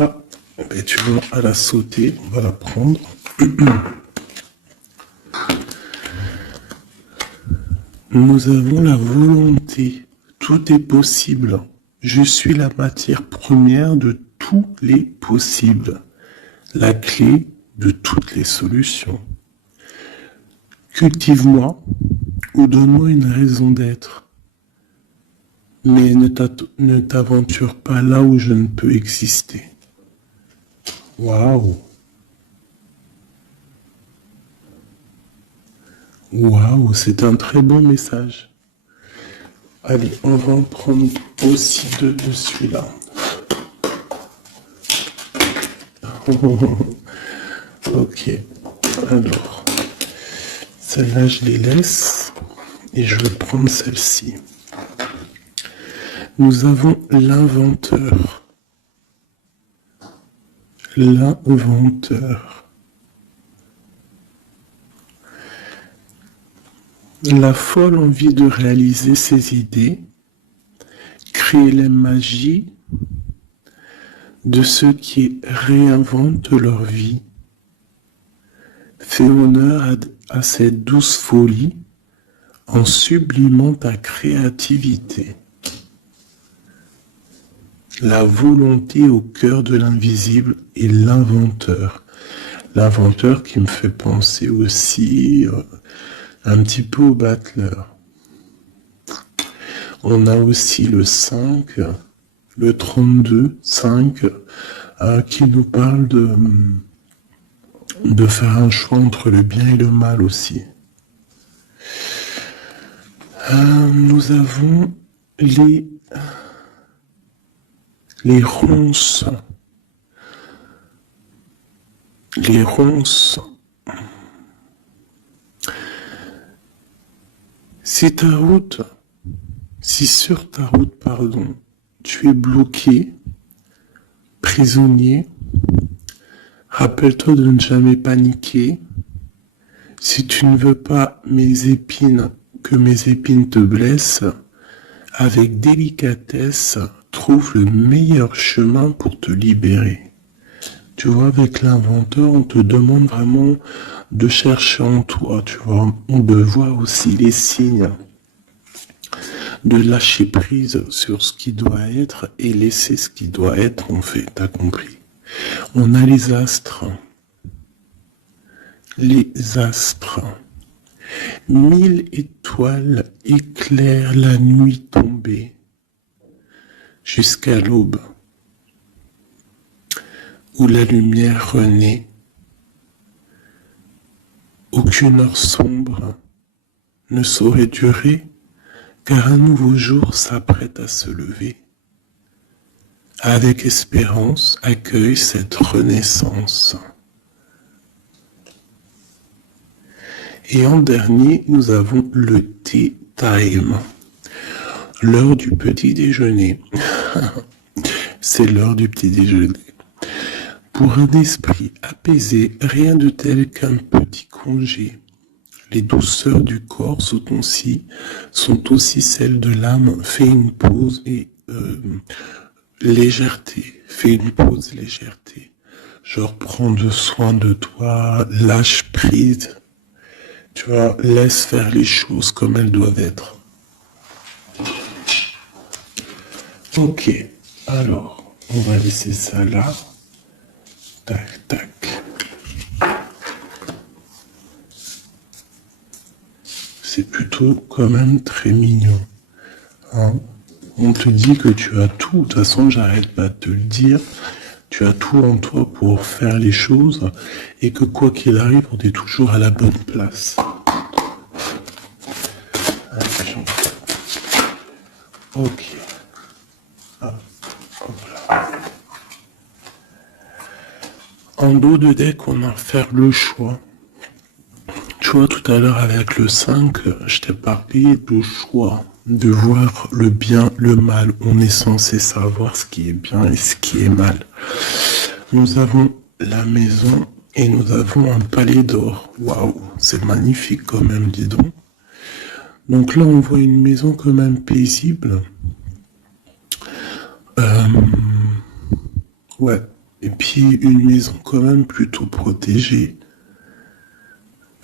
Ah, ben tu vois, à la sauter, on va la prendre. Nous avons la volonté. Tout est possible. Je suis la matière première de tous les possibles. La clé de toutes les solutions. Cultive-moi ou donne-moi une raison d'être. Mais ne t'aventure pas là où je ne peux exister. Waouh! Waouh, c'est un très bon message. Allez, on va en prendre aussi deux de celui-là. Ok, alors, celle-là, je les laisse et je vais prendre celle-ci. Nous avons l'inventeur. L'inventeur. La folle envie de réaliser ses idées, créer la magie de ceux qui réinventent leur vie. Fais honneur à cette douce folie en sublimant ta créativité. La volonté au cœur de l'invisible est l'inventeur. L'inventeur qui me fait penser aussi un petit peu au battleur. On a aussi le 5, le 32, 5, qui nous parle de faire un choix entre le bien et le mal aussi. Nous avons les ronces. Les ronces. Si sur ta route, tu es bloqué, prisonnier, rappelle-toi de ne jamais paniquer. Si tu ne veux pas que mes épines te blessent, avec délicatesse, trouve le meilleur chemin pour te libérer. Tu vois, avec l'inventeur, on te demande vraiment de chercher en toi, tu vois, de voir aussi les signes, de lâcher prise sur ce qui doit être et laisser ce qui doit être en fait, t'as compris. On a les astres. Les astres. 1000 étoiles éclairent la nuit tombée jusqu'à l'aube, où la lumière renaît. Aucune heure sombre ne saurait durer, car un nouveau jour s'apprête à se lever. Avec espérance, accueille cette renaissance. Et en dernier, nous avons le tea time, l'heure du petit déjeuner. C'est l'heure du petit déjeuner. Pour un esprit apaisé, rien de tel qu'un petit congé. Les douceurs du corps sont aussi celles de l'âme. Fais une pause et légèreté. Fais une pause, légèreté. Genre, prends soin de toi, lâche prise. Tu vois, laisse faire les choses comme elles doivent être. Ok, alors, on va laisser ça là. Tac, tac. C'est plutôt quand même très mignon. Hein, on te dit que tu as tout. De toute façon, j'arrête pas de te le dire. Tu as tout en toi pour faire les choses et que quoi qu'il arrive, on est toujours à la bonne place. Ok. Ah, voilà. En dos de deck, on a à faire le choix. Tu vois, tout à l'heure avec le 5, je t'ai parlé de choix, de voir le bien, le mal. On est censé savoir ce qui est bien et ce qui est mal. Nous avons la maison et nous avons un palais d'or. Waouh, c'est magnifique quand même, dis donc. Donc là, on voit une maison quand même paisible. Ouais. Et puis une maison quand même plutôt protégée.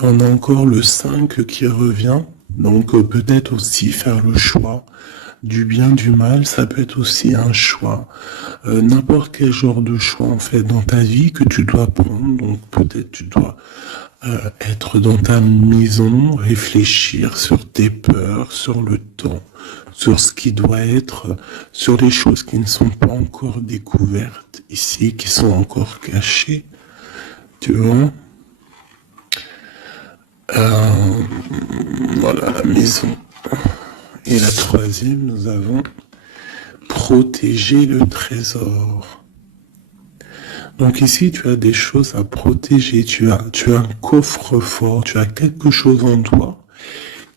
On a encore le 5 qui revient, donc peut-être aussi faire le choix du bien, du mal, ça peut être aussi un choix. N'importe quel genre de choix en fait dans ta vie que tu dois prendre, donc peut-être tu dois être dans ta maison, réfléchir sur tes peurs, sur le temps, sur ce qui doit être, sur les choses qui ne sont pas encore découvertes ici, qui sont encore cachées, tu vois. Voilà la maison. Et la troisième, nous avons protéger le trésor. Donc ici, tu as des choses à protéger, tu as un coffre-fort, tu as quelque chose en toi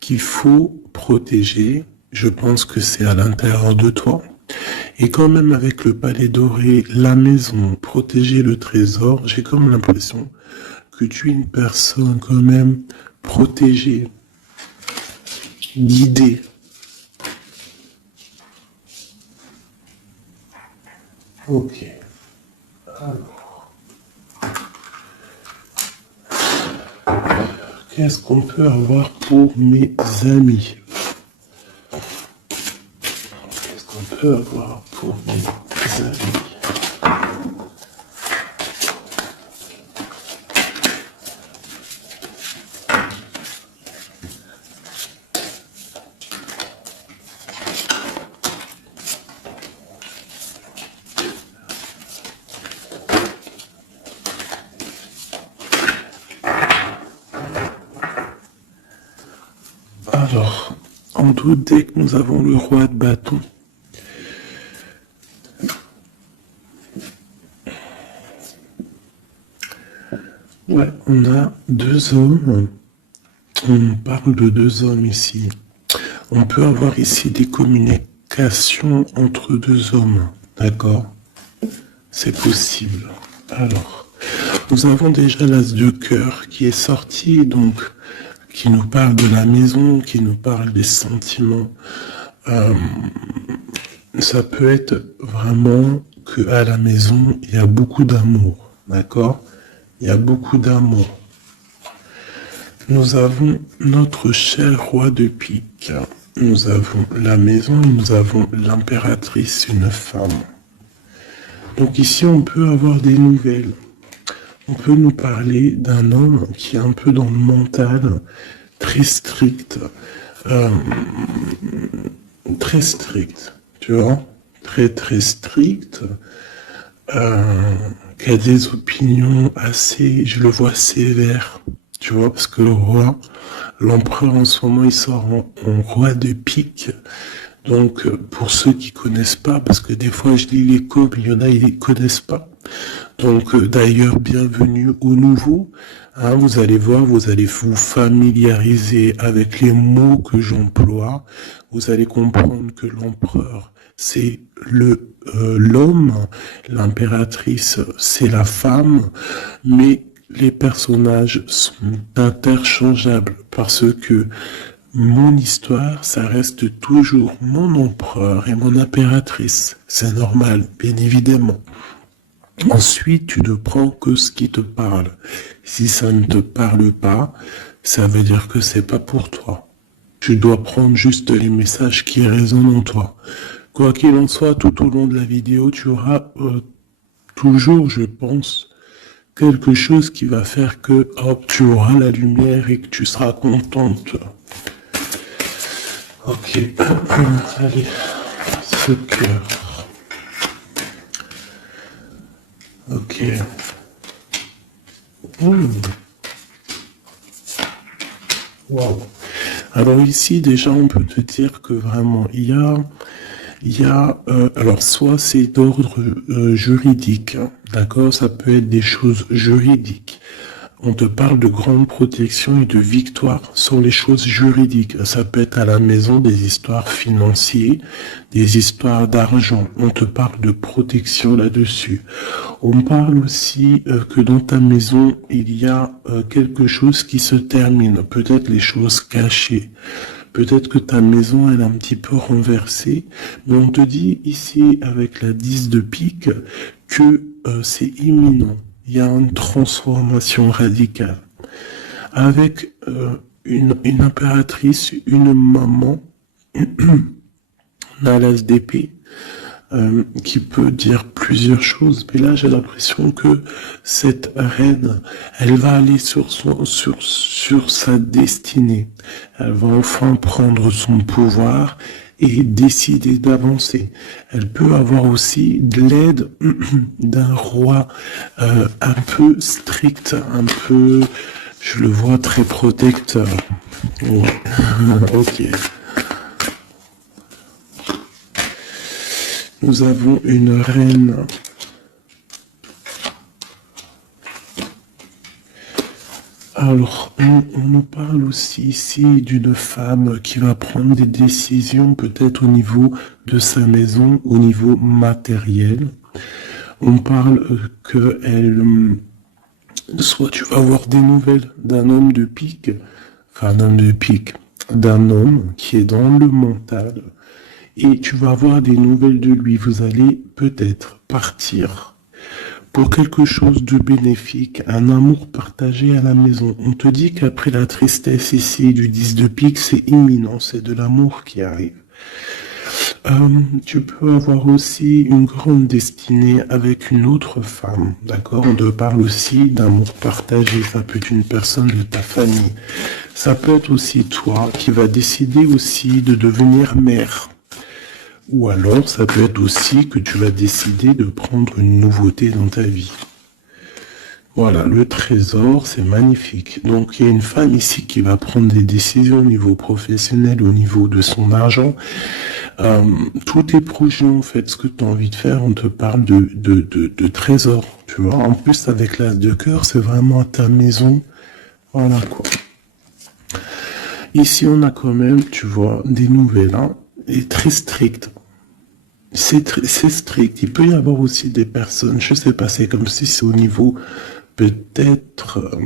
qu'il faut protéger. Je pense que c'est à l'intérieur de toi. Et quand même avec le palais doré, la maison, protéger le trésor, j'ai comme l'impression que tu es une personne quand même protégée, guidée. Ok. Alors, qu'est-ce qu'on peut avoir pour mes amis? Qu'est-ce qu'on peut avoir pour mes amis? Alors, en doute, dès que nous avons le roi de bâton, ouais, on a deux hommes. On parle de deux hommes ici. On peut avoir ici des communications entre deux hommes, d'accord? C'est possible. Alors, nous avons déjà l'as de cœur qui est sorti, donc qui nous parle de la maison, qui nous parle des sentiments. Ça peut être vraiment que à la maison, il y a beaucoup d'amour, d'accord? Il y a beaucoup d'amour. Nous avons notre cher roi de pique. Nous avons la maison, nous avons l'impératrice, une femme. Donc ici, on peut avoir des nouvelles. On peut nous parler d'un homme qui est un peu dans le mental, très strict, tu vois, très strict, qui a des opinions assez, je le vois sévère, tu vois, parce que le roi, l'empereur en ce moment, il sort en roi de pique. Donc, pour ceux qui connaissent pas, parce que des fois je lis les codes, il y en a, ils les connaissent pas. Donc, d'ailleurs, bienvenue aux nouveaux. Hein, vous allez voir, vous allez vous familiariser avec les mots que j'emploie. Vous allez comprendre que l'empereur, c'est l'homme, l'impératrice, c'est la femme, mais les personnages sont interchangeables parce que mon histoire, ça reste toujours mon empereur et mon impératrice. C'est normal, bien évidemment. Ensuite, tu ne prends que ce qui te parle. Si ça ne te parle pas, ça veut dire que c'est pas pour toi. Tu dois prendre juste les messages qui résonnent en toi. Quoi qu'il en soit, tout au long de la vidéo, tu auras toujours, je pense, quelque chose qui va faire que, hop, tu auras la lumière et que tu seras contente. Ok, allez, ce cœur. Ok. Wow. Alors ici, déjà, on peut te dire que vraiment, alors soit c'est d'ordre juridique, hein, d'accord, ça peut être des choses juridiques. On te parle de grande protection et de victoire sur les choses juridiques. Ça peut être à la maison des histoires financières, des histoires d'argent. On te parle de protection là-dessus. On parle aussi que dans ta maison, il y a quelque chose qui se termine. Peut-être les choses cachées. Peut-être que ta maison, elle est un petit peu renversée, mais on te dit ici, avec la 10 de pique, que c'est imminent. Il y a une transformation radicale. Avec une impératrice, une maman, un as d'épée, qui peut dire plusieurs choses. Mais là, j'ai l'impression que cette reine, elle va aller sur sa destinée. Elle va enfin prendre son pouvoir et décider d'avancer. Elle peut avoir aussi de l'aide d'un roi un peu strict, un peu, je le vois très protecteur. Ouais. Ok. Nous avons une reine. Alors, on nous parle aussi ici d'une femme qui va prendre des décisions peut-être au niveau de sa maison, au niveau matériel. On parle que elle, soit tu vas avoir des nouvelles d'un homme de pique, enfin d'un homme de pique, d'un homme qui est dans le mental, et tu vas avoir des nouvelles de lui. Vous allez peut-être partir pour quelque chose de bénéfique, un amour partagé à la maison. On te dit qu'après la tristesse ici du 10 de pique, c'est imminent, c'est de l'amour qui arrive. Tu peux avoir aussi une grande destinée avec une autre femme, d'accord? On te parle aussi d'amour partagé, ça peut être une personne de ta famille. Ça peut être aussi toi qui vas décider aussi de devenir mère. Ou alors, ça peut être aussi que tu vas décider de prendre une nouveauté dans ta vie. Voilà, le trésor, c'est magnifique. Donc, il y a une femme ici qui va prendre des décisions au niveau professionnel, au niveau de son argent. Tous tes projets, en fait, ce que tu as envie de faire, on te parle de trésor. Tu vois, en plus, avec l'as de cœur, c'est vraiment à ta maison. Voilà, quoi. Ici, on a quand même, tu vois, des nouvelles, hein, et très strictes. C'est strict. Il peut y avoir aussi des personnes, je sais pas, c'est comme si c'est au niveau peut-être...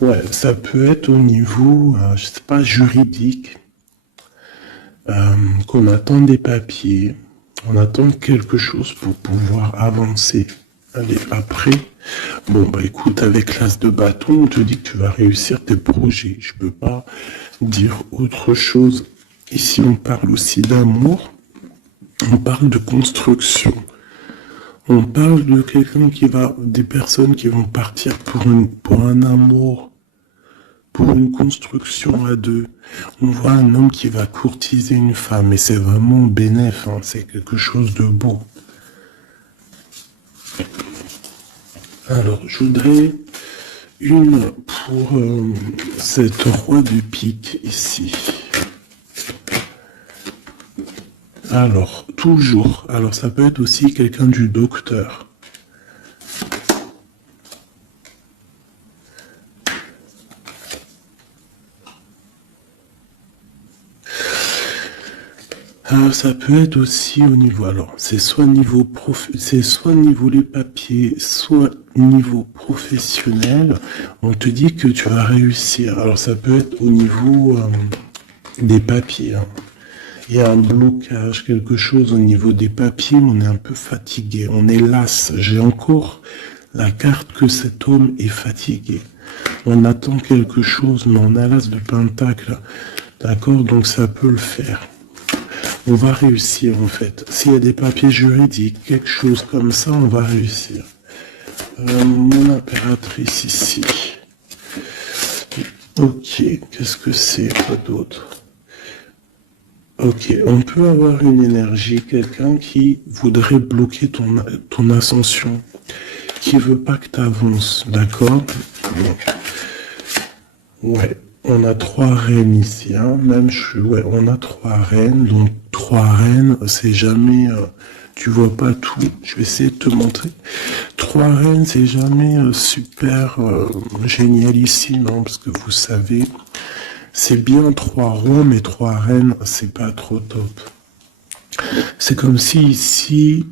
ouais, ça peut être au niveau, je sais pas, juridique, qu'on attend des papiers, on attend quelque chose pour pouvoir avancer. Allez, après, bon, bah écoute, avec l'as de bâton, on te dit que tu vas réussir tes projets. Je peux pas dire autre chose. Ici, on parle aussi d'amour. On parle de construction. On parle de quelqu'un des personnes qui vont partir pour un amour, pour une construction à deux. On voit un homme qui va courtiser une femme et c'est vraiment bénéf, hein, c'est quelque chose de beau. Alors, je voudrais une pour cette roi de pique ici. Alors, toujours. Alors, ça peut être aussi quelqu'un du docteur. Ça peut être aussi au niveau, alors c'est soit niveau les papiers, soit niveau professionnel. On te dit que tu vas réussir. Alors ça peut être au niveau des papiers. Hein. Il y a un blocage, quelque chose au niveau des papiers. On est un peu fatigué, on est las. J'ai encore la carte que cet homme est fatigué. On attend quelque chose, mais on a l'as de pentacle. D'accord, donc ça peut le faire. On va réussir en fait. S'il y a des papiers juridiques, quelque chose comme ça, on va réussir. Mon impératrice ici. Ok, qu'est-ce que c'est, quoi d'autre? Ok, on peut avoir une énergie, quelqu'un qui voudrait bloquer ton ascension, qui veut pas que tu avances, d'accord? Ouais. On a 3 reines ici, hein. Ouais, on a 3 reines, donc 3 reines, c'est jamais, tu vois pas tout, je vais essayer de te montrer. 3 reines, c'est jamais super génial ici, non, parce que vous savez, c'est bien 3 rois, mais 3 reines, c'est pas trop top. C'est comme si ici,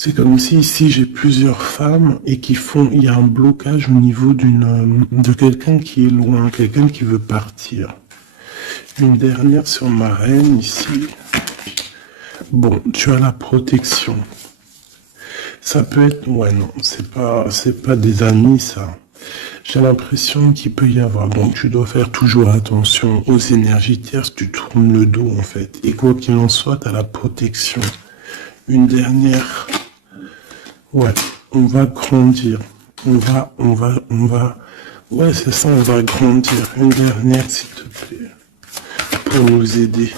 C'est comme si ici j'ai plusieurs femmes et il y a un blocage au niveau de quelqu'un qui est loin, quelqu'un qui veut partir. Une dernière sur ma reine ici. Bon, tu as la protection. Ça peut être, ouais, non, c'est pas des amis, ça. J'ai l'impression qu'il peut y avoir, donc tu dois faire toujours attention aux énergies tierces, tu tournes le dos, en fait. Et quoi qu'il en soit, tu as la protection. Une dernière, ouais, on va grandir. Ouais, c'est ça, on va grandir. Une dernière, s'il te plaît, pour nous aider.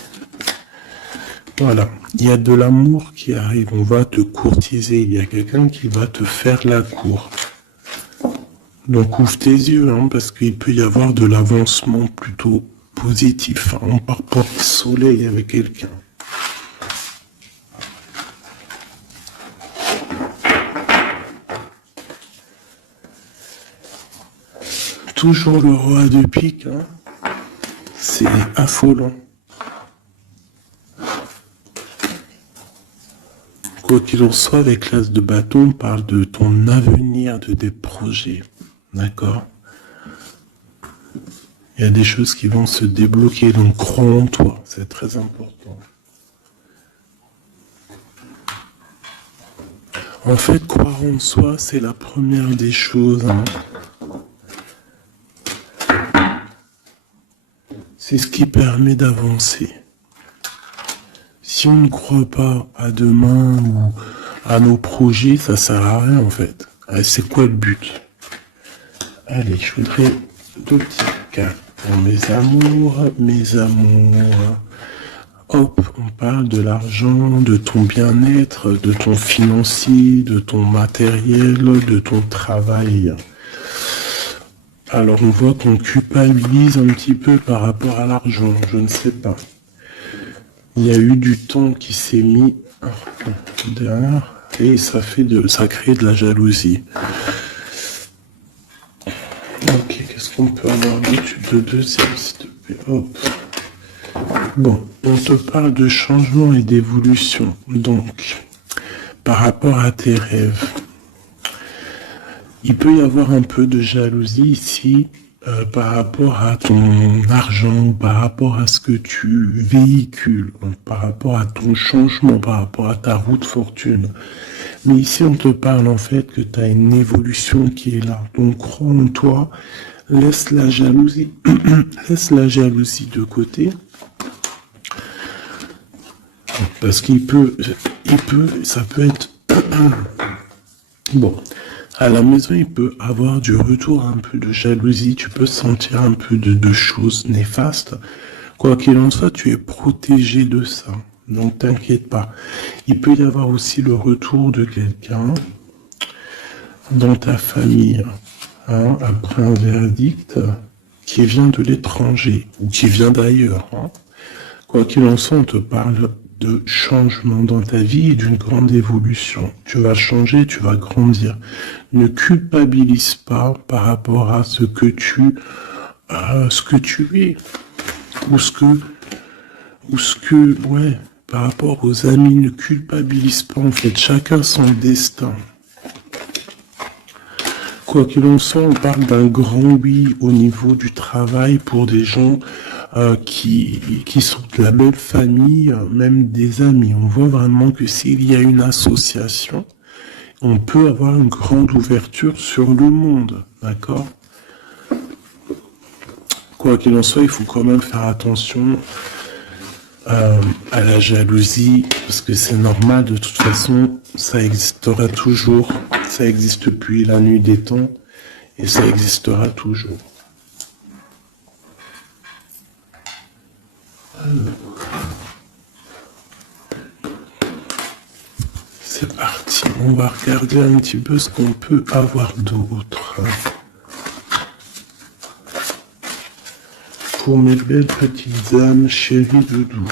Voilà, il y a de l'amour qui arrive, on va te courtiser, il y a quelqu'un qui va te faire la cour. Donc ouvre tes yeux, hein, parce qu'il peut y avoir de l'avancement plutôt positif. Hein, on part porte-soleil avec quelqu'un. Toujours le roi de pique, hein. C'est affolant. Quoi qu'il en soit, avec l'as de bâton, on parle de ton avenir, de tes projets. D'accord? Il y a des choses qui vont se débloquer, donc crois en toi, c'est très important. En fait, croire en soi, c'est la première des choses. Hein. C'est ce qui permet d'avancer. Si on ne croit pas à demain ou à nos projets, ça sert à rien en fait. C'est quoi le but? Allez, je voudrais 2 petits cartes pour mes amours. Hop, on parle de l'argent, de ton bien-être, de ton financier, de ton matériel, de ton travail. Alors on voit qu'on culpabilise un petit peu par rapport à l'argent, je ne sais pas. Il y a eu du temps qui s'est mis derrière et ça crée de la jalousie. Ok, qu'est-ce qu'on peut avoir d'études de deuxième, s'il te plaît? Hop. Bon, on te parle de changement et d'évolution. Donc, par rapport à tes rêves, il peut y avoir un peu de jalousie ici par rapport à ton argent, par rapport à ce que tu véhicules, par rapport à ton changement, par rapport à ta route fortune. Mais ici, on te parle en fait que tu as une évolution qui est là. Donc, crois en toi, laisse la jalousie, laisse la jalousie de côté. Parce ça peut être, bon, à la maison, il peut avoir du retour, un peu de jalousie, tu peux sentir un peu de choses néfastes. Quoi qu'il en soit, tu es protégé de ça. Donc, t'inquiète pas. Il peut y avoir aussi le retour de quelqu'un dans ta famille, hein, après un verdict qui vient de l'étranger ou qui vient d'ailleurs. Hein. Quoi qu'il en soit, on te parle de changement dans ta vie et d'une grande évolution. Tu vas changer, tu vas grandir. Ne culpabilise pas par rapport à ce que tu es ouais, par rapport aux amis, ne culpabilise pas en fait. Chacun son destin. Quoi qu'il en soit, on parle d'un grand oui au niveau du travail pour des gens qui sont de la même famille, même des amis. On voit vraiment que s'il y a une association, on peut avoir une grande ouverture sur le monde, d'accord? Quoi qu'il en soit, il faut quand même faire attention à la jalousie, parce que c'est normal, de toute façon, ça existera toujours, ça existe depuis la nuit des temps, et ça existera toujours. C'est parti, on va regarder un petit peu ce qu'on peut avoir d'autre. Pour mes belles petites âmes, chéries doudou.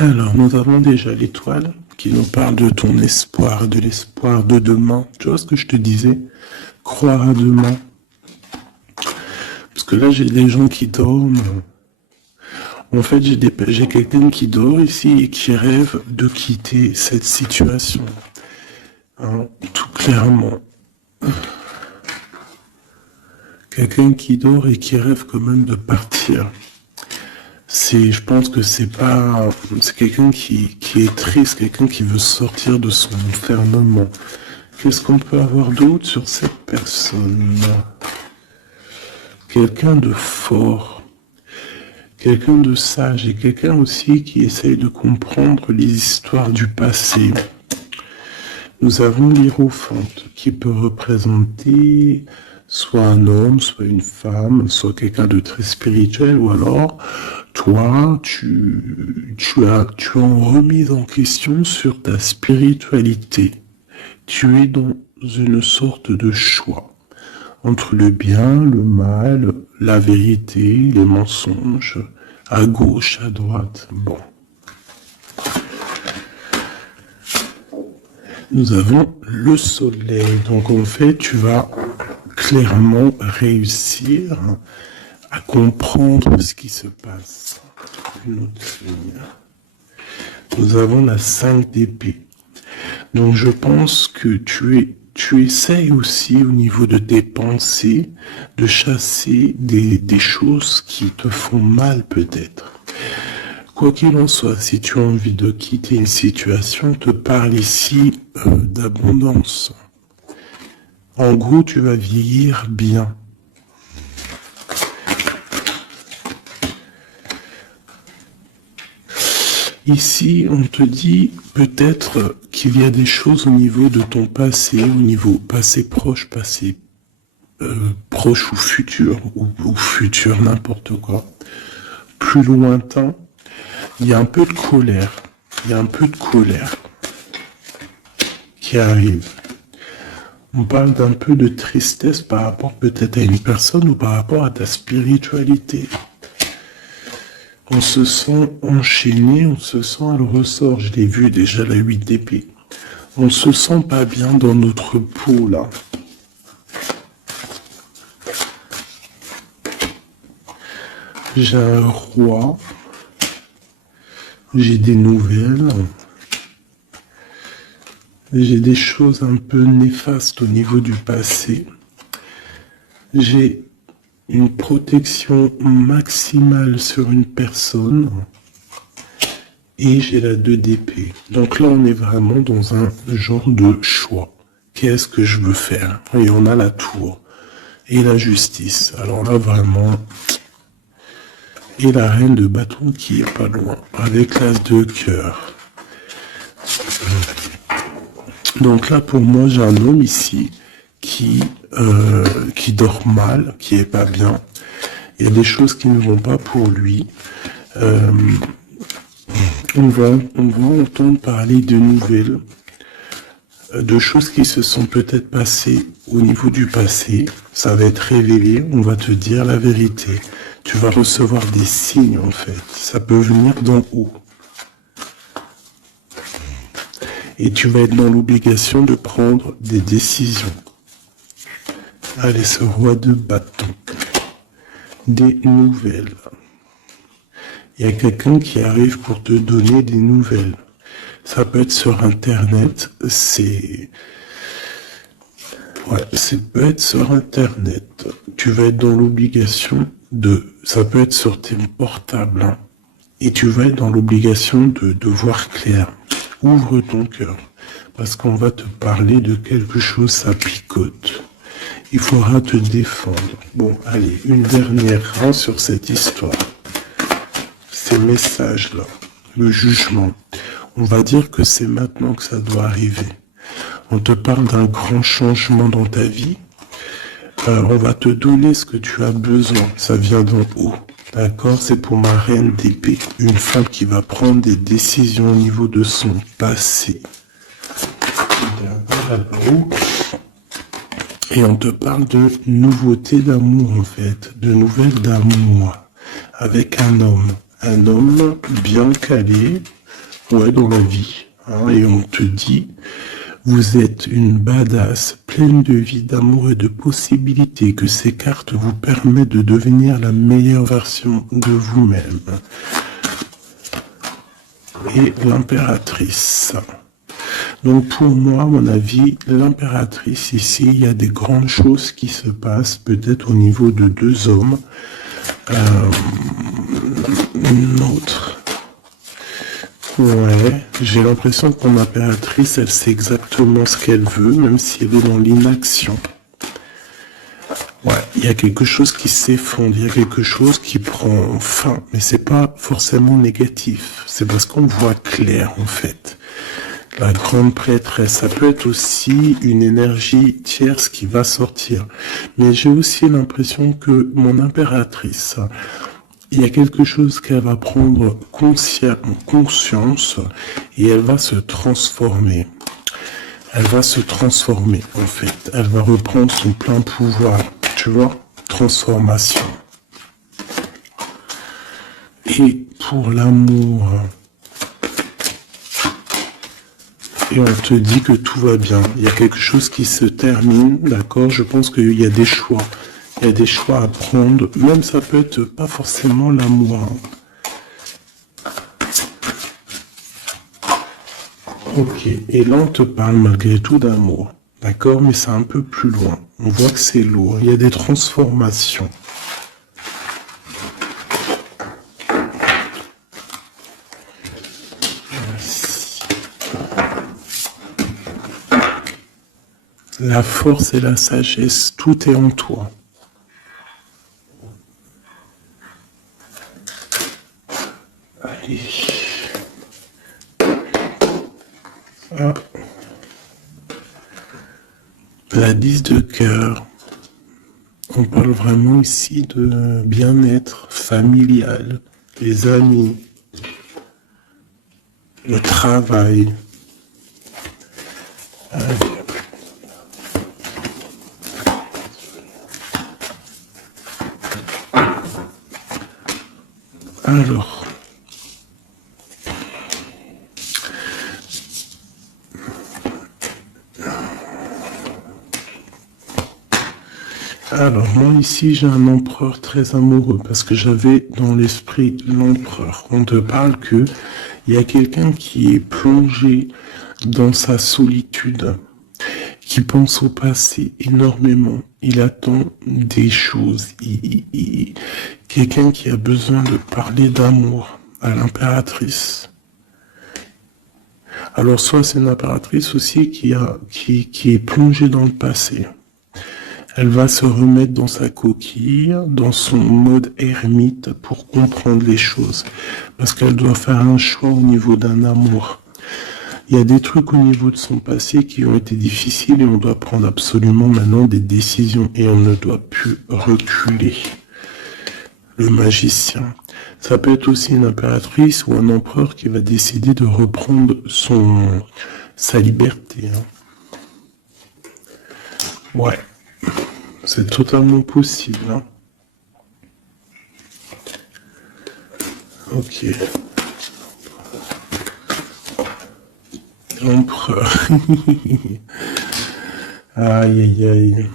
Alors, nous avons déjà l'étoile qui nous parle de ton espoir, de l'espoir de demain. Tu vois ce que je te disais? Croire à demain. Parce que là, j'ai des gens qui dorment. En fait, j'ai quelqu'un qui dort ici et qui rêve de quitter cette situation. Hein, tout clairement. Quelqu'un qui dort et qui rêve quand même de partir. Je pense que c'est quelqu'un qui est triste, quelqu'un qui veut sortir de son enfermement. Qu'est-ce qu'on peut avoir d'autre sur cette personne? Quelqu'un de fort, quelqu'un de sage et quelqu'un aussi qui essaye de comprendre les histoires du passé. Nous avons l'Hiérophante qui peut représenter soit un homme, soit une femme, soit quelqu'un de très spirituel, ou alors toi, tu as en remise en question sur ta spiritualité. Tu es dans une sorte de choix entre le bien, le mal, la vérité, les mensonges, à gauche, à droite. Bon. Nous avons le soleil. Donc en fait, tu vas clairement réussir à comprendre ce qui se passe. Une autre ligne. Nous avons la 5 d'épée. Donc je pense que tu essayes aussi au niveau de tes pensées de chasser des choses qui te font mal peut-être. Quoi qu'il en soit, si tu as envie de quitter une situation, te parle ici d'abondance. En gros, tu vas vieillir bien. Ici, on te dit peut-être qu'il y a des choses au niveau de ton passé, au niveau passé proche, passé proche ou futur, n'importe quoi, plus lointain. Il y a un peu de colère, qui arrive. On parle d'un peu de tristesse par rapport peut-être à une personne ou par rapport à ta spiritualité. On se sent enchaîné, on se sent à le ressort. Je l'ai vu déjà, la 8 d'épée. On se sent pas bien dans notre peau, là. J'ai un roi. J'ai des nouvelles. J'ai des choses un peu néfastes au niveau du passé. J'ai une protection maximale sur une personne. Et j'ai la 2 d'épée. Donc là, on est vraiment dans un genre de choix. Qu'est-ce que je veux faire? Et on a la tour. Et la justice. Alors là, vraiment... Et la reine de bâton qui est pas loin. Avec l'as de cœur. Donc là, pour moi, j'ai un homme ici qui dort mal, qui est pas bien. Il y a des choses qui ne vont pas pour lui. On va entendre parler de nouvelles, de choses qui se sont peut-être passées au niveau du passé. Ça va être révélé, on va te dire la vérité. Tu vas recevoir des signes en fait. Ça peut venir d'en haut. Et tu vas être dans l'obligation de prendre des décisions. Allez, ce roi de bâton. Des nouvelles. Il y a quelqu'un qui arrive pour te donner des nouvelles. Ça peut être sur Internet. Ça peut être sur Internet. Tu vas être dans l'obligation ça peut être sur tes portables. Hein. Et tu vas être dans l'obligation de voir clair. Ouvre ton cœur. Parce qu'on va te parler de quelque chose, ça picote. Il faudra te défendre. Bon, allez, une dernière sur cette histoire. Ces messages-là. Le jugement. On va dire que c'est maintenant que ça doit arriver. On te parle d'un grand changement dans ta vie. On va te donner ce que tu as besoin. Ça vient d'en haut. D'accord? C'est pour ma reine d'épée. Une femme qui va prendre des décisions au niveau de son passé. Et on te parle de nouveautés d'amour, en fait. De nouvelles d'amour. Avec un homme. Un homme bien calé. ouais, dans la vie. Hein, et on te dit, vous êtes une badass, pleine de vie, d'amour et de possibilités, que ces cartes vous permettent de devenir la meilleure version de vous-même. Et l'impératrice. Donc pour moi, à mon avis, l'impératrice ici, il y a des grandes choses qui se passent, peut-être au niveau de deux hommes. Une autre. Ouais, j'ai l'impression que mon impératrice, elle sait exactement ce qu'elle veut, même si elle est dans l'inaction. Ouais, il y a quelque chose qui s'effondre, il y a quelque chose qui prend fin, mais c'est pas forcément négatif. C'est parce qu'on voit clair, en fait. La grande prêtresse, ça peut être aussi une énergie tierce qui va sortir. Mais j'ai aussi l'impression que mon impératrice, il y a quelque chose qu'elle va prendre conscience et elle va se transformer. Elle va se transformer, en fait. Elle va reprendre son plein pouvoir. Tu vois? Transformation. Et pour l'amour, et on te dit que tout va bien. Il y a quelque chose qui se termine, d'accord? Je pense qu'il y a des choix. Il y a des choix à prendre. Même ça peut être pas forcément l'amour. Ok. Et là, on te parle malgré tout d'amour. D'accord? Mais c'est un peu plus loin. On voit que c'est lourd. Il y a des transformations. La force et la sagesse, tout est en toi. Allez. Ah. La 10 de cœur. On parle vraiment ici de bien-être familial, les amis, le travail. Alors, moi ici j'ai un empereur très amoureux parce que j'avais dans l'esprit l'empereur. On te parle que il y a quelqu'un qui est plongé dans sa solitude, qui pense au passé énormément. Il attend des choses. Quelqu'un qui a besoin de parler d'amour à l'impératrice. Alors soit c'est une impératrice aussi qui est plongée dans le passé. Elle va se remettre dans sa coquille, dans son mode ermite pour comprendre les choses. Parce qu'elle doit faire un choix au niveau d'un amour. Il y a des trucs au niveau de son passé qui ont été difficiles et on doit prendre absolument maintenant des décisions et on ne doit plus reculer. Le magicien. Ça peut être aussi une impératrice ou un empereur qui va décider de reprendre sa liberté. Hein. Ouais. C'est totalement possible. Hein. Ok. L'empereur. Aïe, aïe, aïe.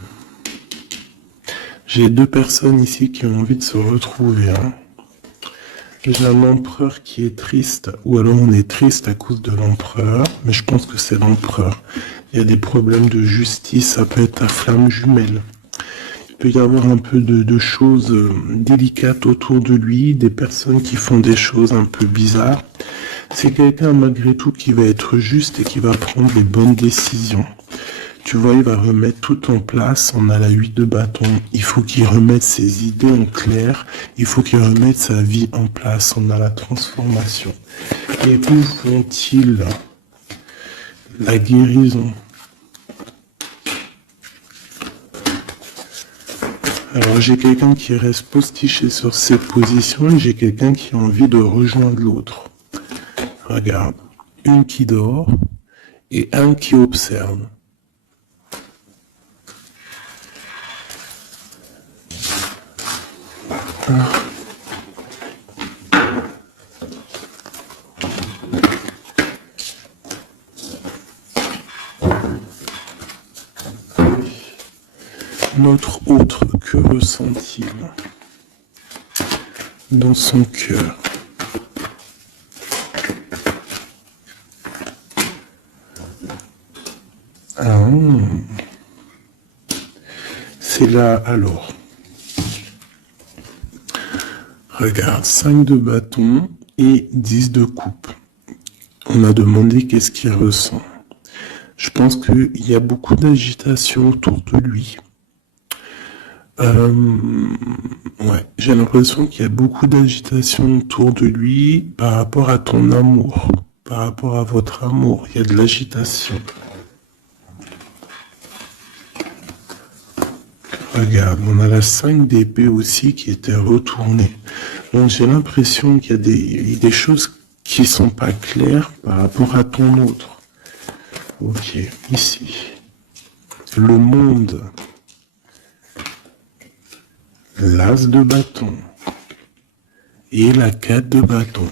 J'ai deux personnes ici qui ont envie de se retrouver. Hein. J'ai un empereur qui est triste, ou alors on est triste à cause de l'empereur, mais je pense que c'est l'empereur. Il y a des problèmes de justice, ça peut être ta flamme jumelle. Il peut y avoir un peu de choses délicates autour de lui, des personnes qui font des choses un peu bizarres. C'est quelqu'un malgré tout qui va être juste et qui va prendre les bonnes décisions. Tu vois, il va remettre tout en place. On a la 8 de bâton. Il faut qu'il remette ses idées en clair. Il faut qu'il remette sa vie en place. On a la transformation. Et où vont-ils? La guérison. Alors j'ai quelqu'un qui reste postiché sur cette position et j'ai quelqu'un qui a envie de rejoindre l'autre. Regarde. Une qui dort et un qui observe. notre autre, que ressent-il dans son cœur? Ah, c'est là alors. Regarde, 5 de bâton et 10 de coupe. On a demandé qu'est-ce qu'il ressent. Je pense qu'il y a beaucoup d'agitation autour de lui. Ouais, j'ai l'impression qu'il y a beaucoup d'agitation autour de lui par rapport à ton amour, par rapport à votre amour. Il y a de l'agitation. Regarde, on a la 5 d'épée aussi qui était retournée. Donc j'ai l'impression qu'il y a des choses qui sont pas claires par rapport à ton autre. Ok, ici. Le monde. L'as de bâton. Et la 4 de bâton.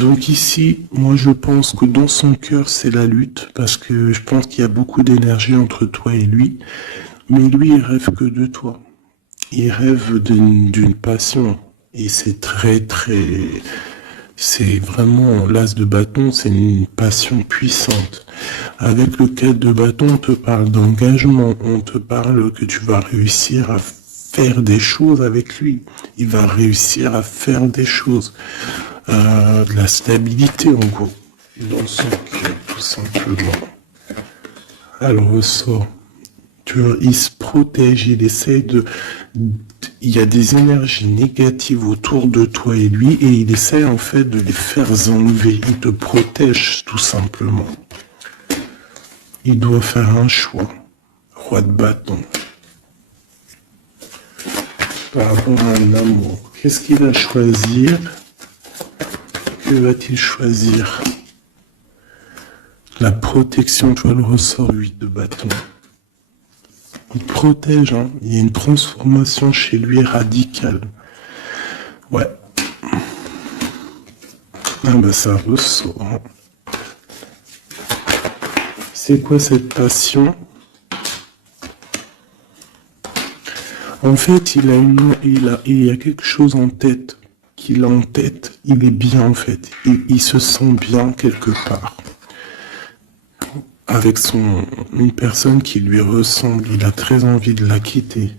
Donc ici, moi je pense que dans son cœur c'est la lutte, parce que je pense qu'il y a beaucoup d'énergie entre toi et lui. Mais lui, il rêve que de toi. Il rêve d'une passion. Et c'est c'est vraiment, l'as de bâton, c'est une passion puissante. Avec le 4 de bâton, on te parle d'engagement, on te parle que tu vas réussir à faire des choses avec lui. Il va réussir à faire des choses. De la stabilité, en gros. Dans son cœur, tout simplement. Alors, ressort. Il se protège, il essaie il y a des énergies négatives autour de toi et lui, et il essaie en fait de les faire enlever. Il te protège tout simplement. Il doit faire un choix. Roi de bâton. Par rapport à un amour. Qu'est-ce qu'il va choisir? Que va-t-il choisir? La protection, tu vois le ressort 8 de bâton. Il protège, hein. Il y a une transformation chez lui radicale. Ouais. Ah bah ça ressort. Hein. C'est quoi cette passion? En fait, il y a quelque chose en tête. Qu'il a en tête, il est bien en fait. Il se sent bien quelque part. Avec une personne qui lui ressemble, il a très envie de la quitter.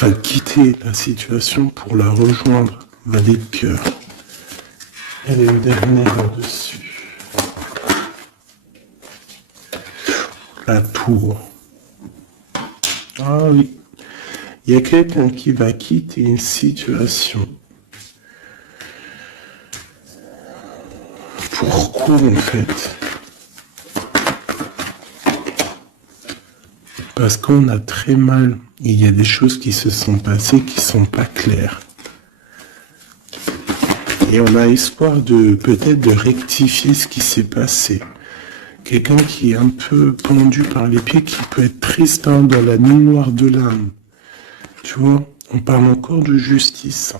Va quitter la situation pour la rejoindre. Valet de cœur. Elle est une dernière là-dessus. La tour. Ah oui. Il y a quelqu'un qui va quitter une situation. Pourquoi en fait? Parce qu'on a très mal. Il y a des choses qui se sont passées qui sont pas claires. Et on a espoir de peut-être de rectifier ce qui s'est passé. Quelqu'un qui est un peu pendu par les pieds, qui peut être triste hein, dans la nuit noire de l'âme. Tu vois, on parle encore de justice.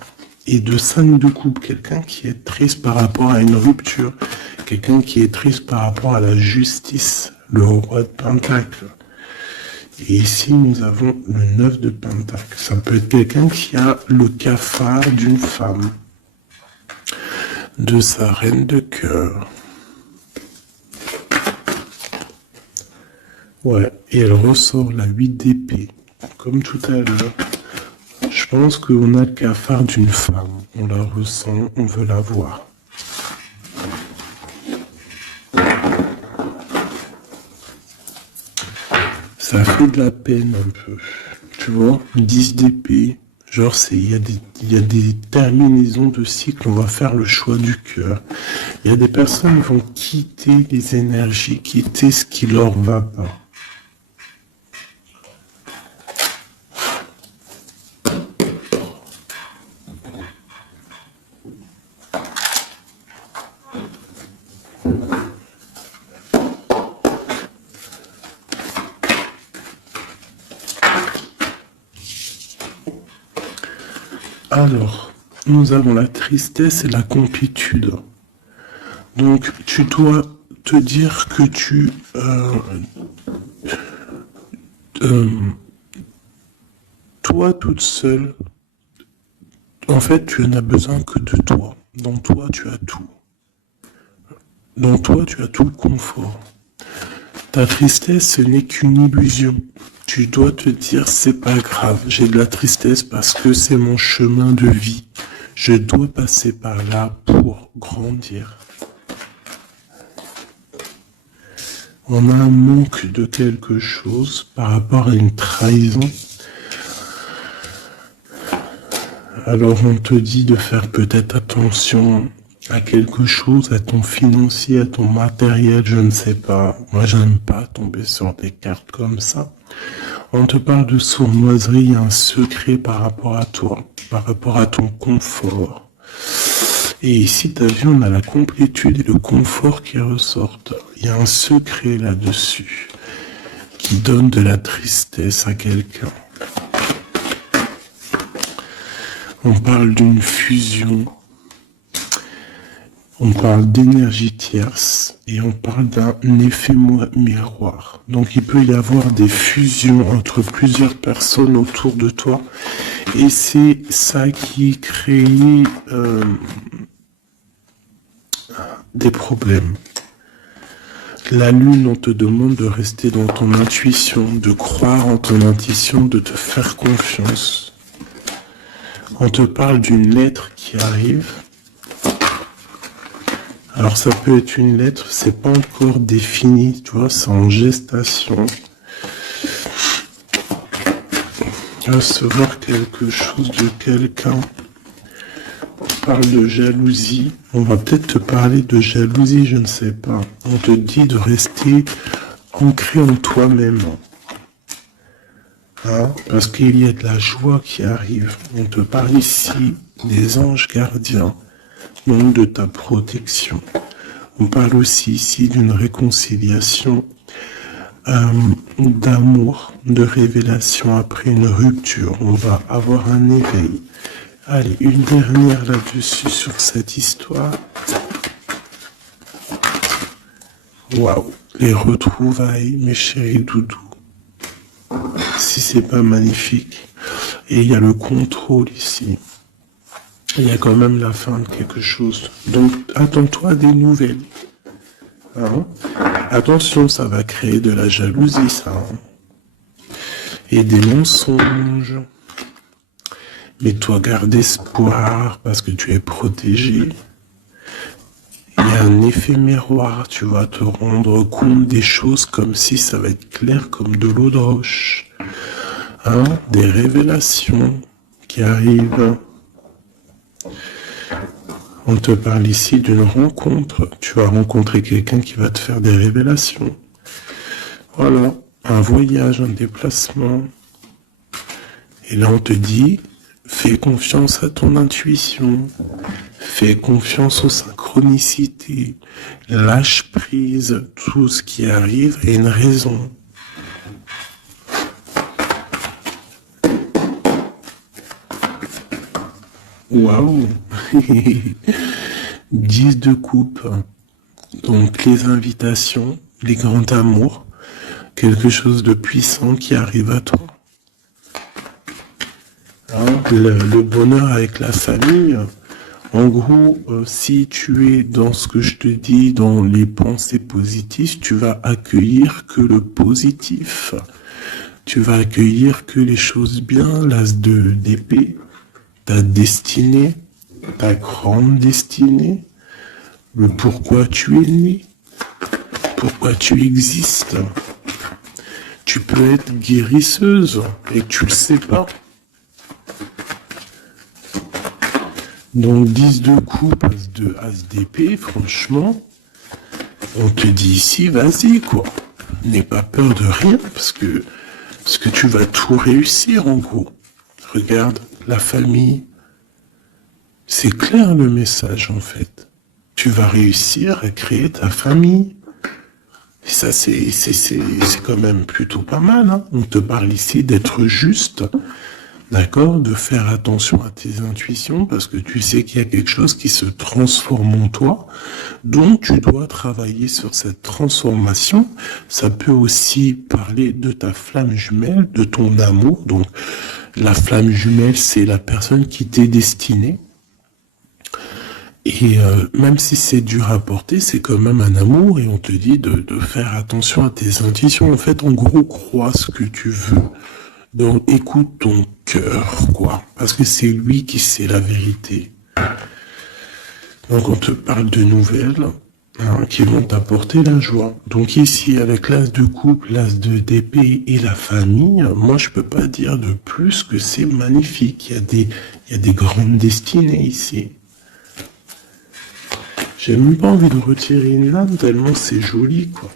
Et de 5 de coupe, quelqu'un qui est triste par rapport à une rupture. Quelqu'un qui est triste par rapport à la justice. Le roi de Pentacle. Et ici, nous avons le 9 de Pentacle. Ça peut être quelqu'un qui a le cafard d'une femme. De sa reine de cœur. Ouais, et elle ressort la 8 d'épée. Comme tout à l'heure. Je pense qu'on a le cafard d'une femme. On la ressent, on veut la voir. Ça fait de la peine un peu. Tu vois, 10 d'épée. Genre, il y a des terminaisons de cycle. On va faire le choix du cœur. Il y a des personnes qui vont quitter les énergies, quitter ce qui leur va pas. Alors, nous avons la tristesse et la complétude. Donc, tu dois te dire que toi toute seule, en fait, tu n'as besoin que de toi. Dans toi, tu as tout. Dans toi, tu as tout le confort. Ta tristesse, ce n'est qu'une illusion. Tu dois te dire, c'est pas grave, j'ai de la tristesse parce que c'est mon chemin de vie. Je dois passer par là pour grandir. On a un manque de quelque chose par rapport à une trahison. Alors on te dit de faire peut-être attention à quelque chose, à ton financier, à ton matériel, je ne sais pas. Moi, j'aime pas tomber sur des cartes comme ça. On te parle de sournoiserie, il y a un secret par rapport à toi, par rapport à ton confort. Et ici, t'as vu, on a la complétude et le confort qui ressortent. Il y a un secret là-dessus qui donne de la tristesse à quelqu'un. On parle d'une fusion. On parle d'énergie tierce et on parle d'un effet miroir. Donc il peut y avoir des fusions entre plusieurs personnes autour de toi et c'est ça qui crée des problèmes. La lune, on te demande de rester dans ton intuition, de croire en ton intuition, de te faire confiance. On te parle d'une lettre qui arrive. Alors ça peut être une lettre, c'est pas encore défini, tu vois, c'est en gestation. Recevoir quelque chose de quelqu'un. On parle de jalousie. On va peut-être te parler de jalousie, je ne sais pas. On te dit de rester ancré en toi-même. Hein, parce qu'il y a de la joie qui arrive. On te parle ici des anges gardiens. Donc de ta protection. On parle aussi ici d'une réconciliation, d'amour, de révélation après une rupture. On va avoir un éveil. Allez, une dernière là-dessus sur cette histoire. Waouh, les retrouvailles, mes chéris doudous. Si c'est pas magnifique. Et il y a le contrôle ici. Il y a quand même la fin de quelque chose. Donc, attends-toi à des nouvelles. Hein? Attention, ça va créer de la jalousie, ça. Hein? Et des mensonges. Mais toi, garde espoir parce que tu es protégé. Il y a un effet miroir. Tu vas te rendre compte des choses comme si ça va être clair comme de l'eau de roche. Hein? Des révélations qui arrivent. On te parle ici d'une rencontre. Tu vas rencontrer quelqu'un qui va te faire des révélations. Voilà, un voyage, un déplacement. Et là, on te dit, fais confiance à ton intuition. Fais confiance aux synchronicités. Lâche prise. Tout ce qui arrive a une raison. Waouh. 10 de coupe. Donc les invitations, les grands amours, quelque chose de puissant qui arrive à toi. Hein, le bonheur avec la famille. En gros, si tu es dans ce que je te dis, dans les pensées positives, tu vas accueillir que le positif. Tu vas accueillir que les choses bien, l'as d'épée. Ta destinée, ta grande destinée, le pourquoi tu es né, pourquoi tu existes. Tu peux être guérisseuse et tu le sais pas. Donc 10 de coupe, as d'épée, franchement, on te dit ici, vas-y quoi. N'aie pas peur de rien parce que tu vas tout réussir en gros. Regarde, la famille, c'est clair le message en fait. Tu vas réussir à créer ta famille. Et ça, c'est quand même plutôt pas mal. Hein. On te parle ici d'être juste, d'accord, de faire attention à tes intuitions parce que tu sais qu'il y a quelque chose qui se transforme en toi. Donc, tu dois travailler sur cette transformation. Ça peut aussi parler de ta flamme jumelle, de ton amour. Donc, La flamme jumelle, c'est la personne qui t'est destinée. Et même si c'est dur à porter, c'est quand même un amour et on te dit de faire attention à tes intuitions. En fait, en gros, crois ce que tu veux. Donc, écoute ton cœur, quoi. Parce que c'est lui qui sait la vérité. Donc, on te parle de nouvelles qui vont t'apporter la joie. Donc ici, avec l'as de coupe, l'as de d'épée et la famille, moi, je peux pas dire de plus que c'est magnifique. Il y a des grandes destinées ici. J'ai même pas envie de retirer une lame tellement c'est joli, quoi.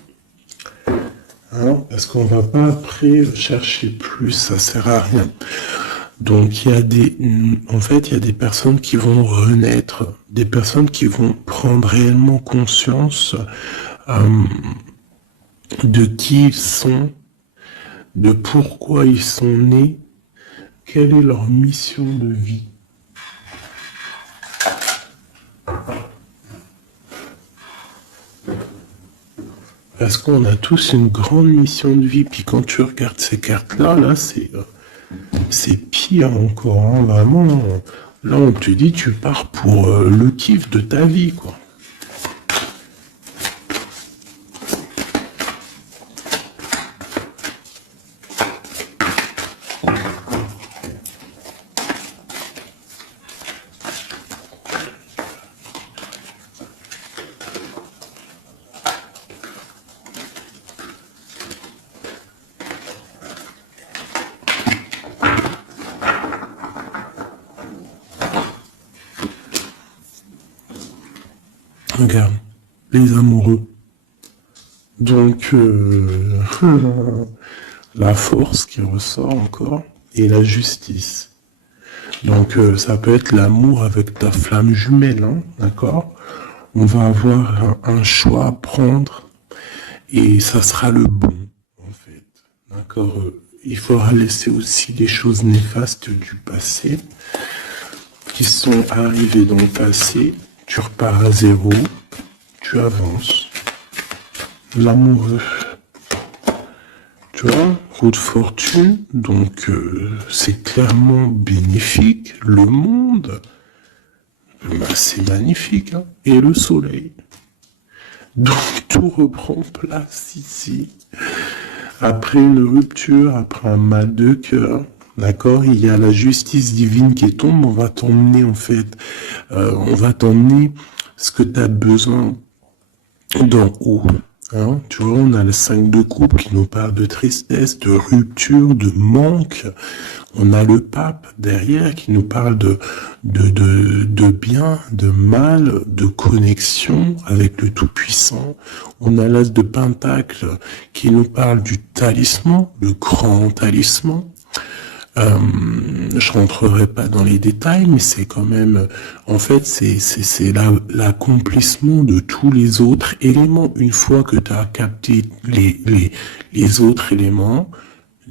Hein, parce qu'on va pas après chercher plus, ça sert à rien. Donc en fait, il y a des personnes qui vont renaître, des personnes qui vont prendre réellement conscience de qui ils sont, de pourquoi ils sont nés, quelle est leur mission de vie. Parce qu'on a tous une grande mission de vie. Puis quand tu regardes ces cartes-là, là, c'est pire encore. Hein, vraiment, là, on te dit, tu pars pour le kiff de ta vie, quoi. Regarde, les amoureux. Donc, la force qui ressort encore et la justice. Donc, ça peut être l'amour avec ta flamme jumelle, hein, d'accord? On va avoir un choix à prendre et ça sera le bon, en fait. D'accord? Il faudra laisser aussi les choses néfastes du passé qui sont arrivées dans le passé. Tu repars à zéro, tu avances. L'amoureux. Tu vois, roue de fortune, donc c'est clairement bénéfique. Le monde, bah, c'est magnifique. Hein. Et le soleil. Donc tout reprend place ici. Après une rupture, après un mal de cœur, d'accord, il y a la justice divine qui tombe. On va t'emmener en fait, on va t'emmener ce que tu as besoin d'en haut. Hein, tu vois, on a le 5 de coupe qui nous parle de tristesse, de rupture, de manque. On a le pape derrière qui nous parle de bien, de mal, de connexion avec le Tout-Puissant. On a l'as de Pentacle qui nous parle du talisman, le grand talisman. Je rentrerai pas dans les détails, mais c'est quand même, en fait, c'est l'accomplissement de tous les autres éléments. Une fois que tu as capté les autres éléments,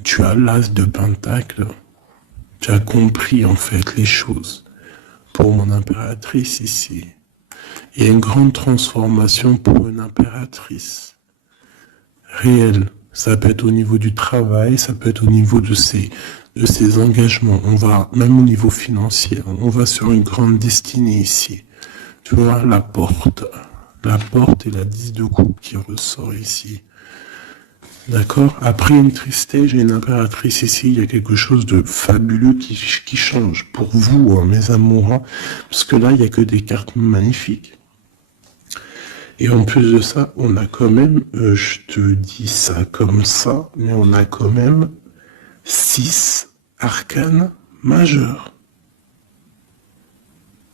tu as l'as de Pentacle. Tu as compris, en fait, les choses. Pour mon impératrice ici. Il y a une grande transformation pour une impératrice. Réelle. Ça peut être au niveau du travail, ça peut être au niveau de ses engagements. On va, même au niveau financier, on va sur une grande destinée ici. Tu vois, la porte et la 10 de coupe qui ressort ici. D'accord? Après une tristesse, j'ai une impératrice ici, il y a quelque chose de fabuleux qui change pour vous, hein, mes amoureux, parce que là, il n'y a que des cartes magnifiques. Et en plus de ça, on a quand même, je te dis ça comme ça, mais on a quand même 6 arcanes majeurs.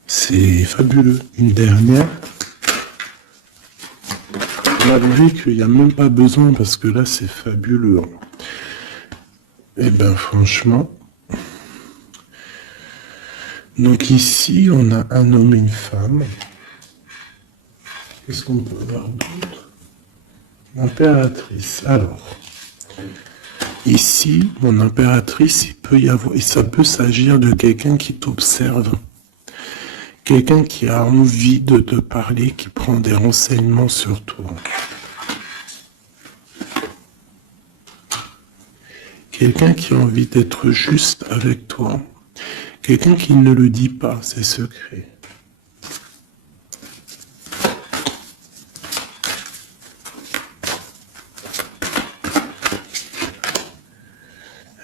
C'est fabuleux. Une dernière. Malgré qu'il n'y a même pas besoin, parce que là, c'est fabuleux. Eh ben, franchement. Donc ici, on a un homme et une femme. Qu'est-ce qu'on peut voir d'autre? L'impératrice. Alors, ici, mon impératrice, ça peut s'agir de quelqu'un qui t'observe. Quelqu'un qui a envie de te parler, qui prend des renseignements sur toi. Quelqu'un qui a envie d'être juste avec toi. Quelqu'un qui ne le dit pas, ses secrets.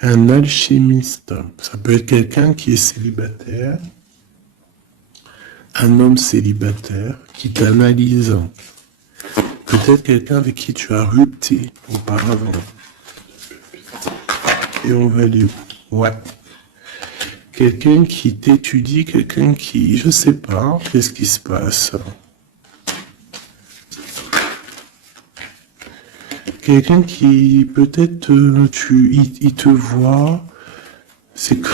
Un alchimiste, ça peut être quelqu'un qui est célibataire, un homme célibataire qui t'analyse. Peut-être quelqu'un avec qui tu as rupté auparavant. Et on va aller où? Ouais. Quelqu'un qui t'étudie, quelqu'un qui, je sais pas, qu'est-ce qui se passe? Quelqu'un qui, peut-être, il te voit, c'est quoi?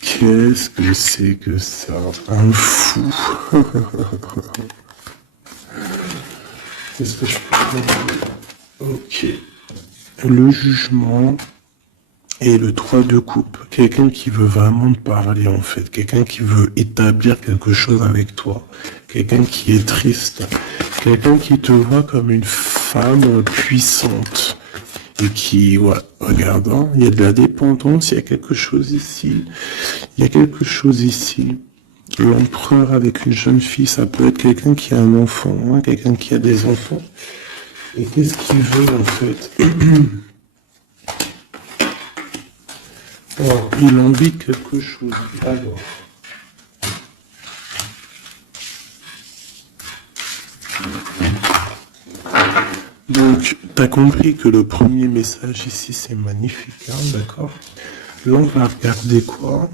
Qu'est-ce que c'est que ça? Un fou. Qu'est-ce que je peux dire? Ok. Le jugement et le 3 de coupe. Quelqu'un qui veut vraiment te parler, en fait. Quelqu'un qui veut établir quelque chose avec toi. Quelqu'un qui est triste. Quelqu'un qui te voit comme une femme puissante. Et qui, ouais, regarde, hein, il y a de la dépendance, il y a quelque chose ici. Il y a quelque chose ici. L'empereur avec une jeune fille, ça peut être quelqu'un qui a un enfant, hein, quelqu'un qui a des enfants. Et qu'est-ce qu'il veut, en fait? Oh, il envie quelque chose. Alors. Donc, tu as compris que le premier message ici, c'est magnifique, hein, d'accord? Là, on va regarder quoi?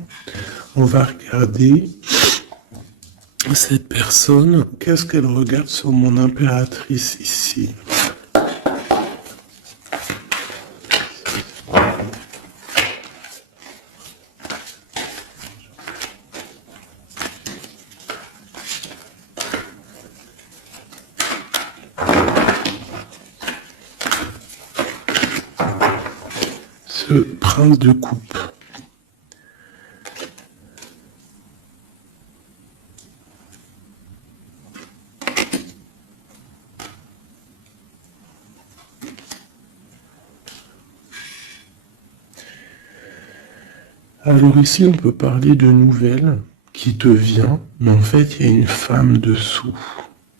On va regarder cette personne. Qu'est-ce qu'elle regarde sur mon impératrice ici? Ce prince de coupe. Alors ici, on peut parler de nouvelles qui te vient, mais en fait, il y a une femme dessous.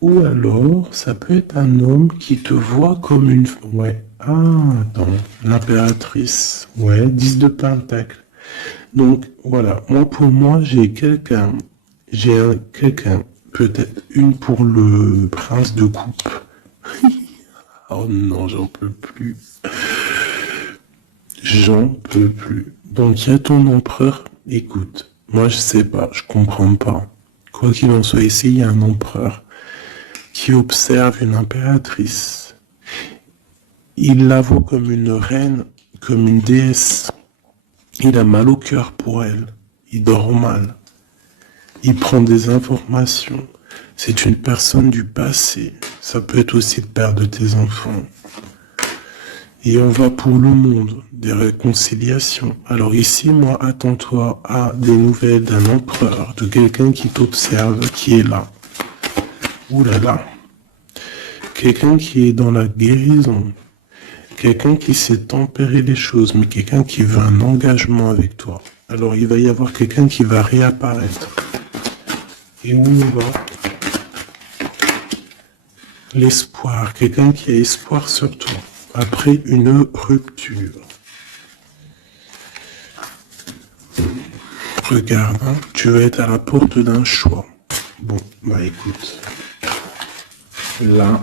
Ou alors, ça peut être un homme qui te voit comme une... Ouais. Ah, attends. L'impératrice. Ouais, 10 de pentacle. Donc, voilà. Moi, pour moi, j'ai quelqu'un. Quelqu'un. Peut-être une pour le prince de coupe. Oh non, j'en peux plus. J'en peux plus. Donc, il y a ton empereur. Écoute, moi, je sais pas. Je comprends pas. Quoi qu'il en soit, ici, il y a un empereur qui observe une impératrice. Il la voit comme une reine, comme une déesse. Il a mal au cœur pour elle. Il dort mal. Il prend des informations. C'est une personne du passé. Ça peut être aussi le père de tes enfants. Et on va pour le monde, des réconciliations. Alors ici, moi, attends-toi à des nouvelles d'un empereur, de quelqu'un qui t'observe, qui est là. Ouh là là. Quelqu'un qui est dans la guérison. Quelqu'un qui sait tempérer les choses, mais quelqu'un qui veut un engagement avec toi. Alors il va y avoir quelqu'un qui va réapparaître. Et où on va? L'espoir. Quelqu'un qui a espoir sur toi. Après une rupture. Regarde, hein, tu vas être à la porte d'un choix. Bon, bah écoute. Là,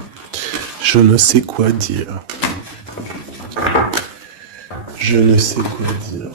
je ne sais quoi dire. Je ne sais quoi dire.